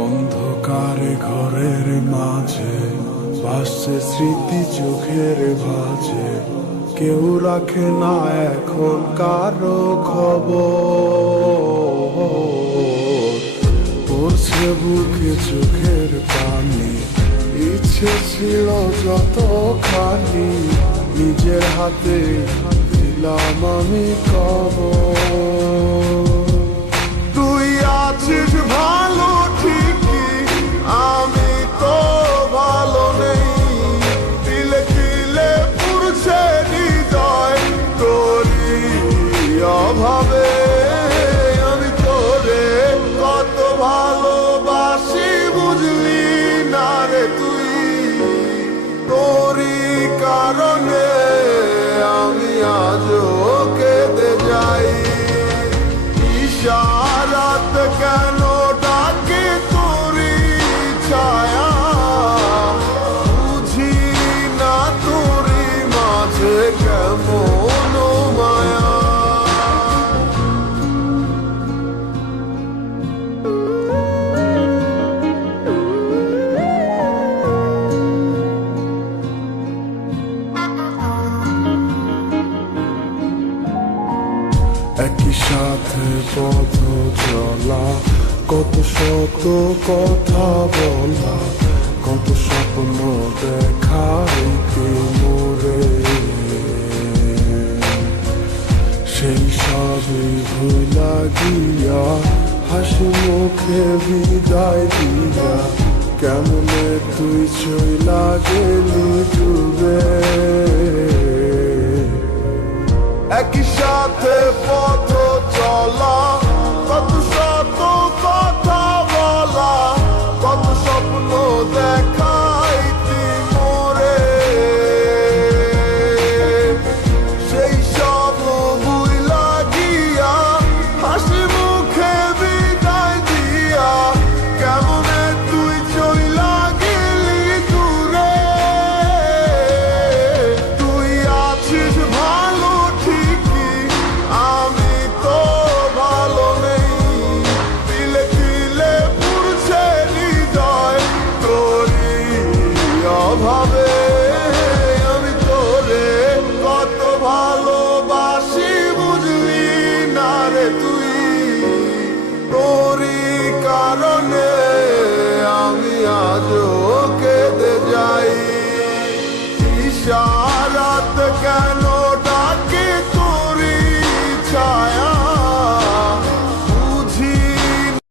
অন্ধকারে ঘরের মাঝে ভাসছে স্মৃতি চোখের ভাঁজে, কেউ রাখে না এখন কারো খবর। পড়ছে বুকে চোখের পানি, ইচ্ছে ছিল যতখানি, নিজের হাতে দিলাম আমি কবর। তুই আছিস ভালো ঠিকই, আমি তো ভালো নেই। তিলে তিলে পুড়ছে হৃদয় তোরই অভাবে। আমি তোরে কত ভালোবাসি বুঝলি না রে তুই, তোরই কারণে আমি আজও কেঁদে যাই। ইশারাত কেন ডাকে তোরই ছায়া, বুঝি না তোরই মাঝে কেমন মায়া। একই সাথে পথ চলা, কত শত কথা বলা, কত স্বপ্ন দেখা মোরে, সেই সবই ভুলা গিয়া হাসি মুখে বিদায় দিয়া, কেমনে তুই চইলা গেলি ডুবে। একই সাথে পথ চলা, কত শত কথা বলা, কত স্বপ্ন দেখাইতি মোরে, সেই সব ভুইলা গিয়া হাসি মুখে বিদায় দিয়া, কেমনে তুই চইলা গেলি দূরে। তুই আছিস ভালো ঠিকই, আমি তো ভালো নেই। তিলে তিলে পুড়ছে হৃদয় তোরই অভাবে। আমি তোরে কত ভালোবাসি বুঝলি না রে তুই, তোরই কারণে আমি আজও কেঁদে যাই। ঈশা